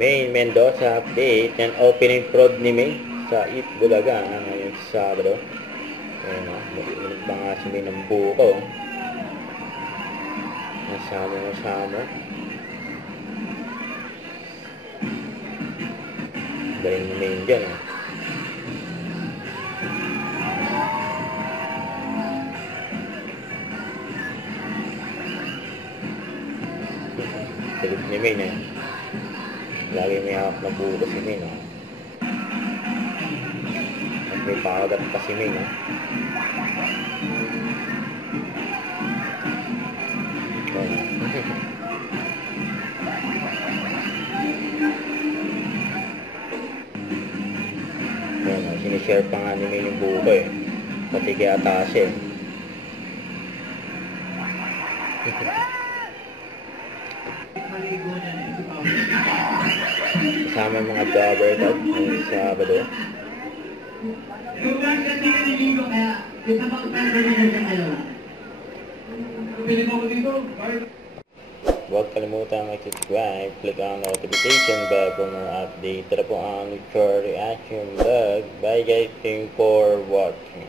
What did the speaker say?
May Mendoza update and opening prod ni May sa Eat Bulaga ngayong Sabado. Ayan o, makikinig pa nga si May ng buko. Nasama. Galing ni May dyan o. Galit ni May na yun. Lagi may hawak na buko si May, no? At may pakagat pa si May, no? Ayan, no? Sinishare pa nga ni May yung buko, eh. Pati kaya taas, eh. Kasama mga jobber dog ngayong Sabado. Huwag kalimutan mag-subscribe, click ang notification bell for more update. Tara po ang Chor Reaction Vlog. Bye guys, thank you for watching.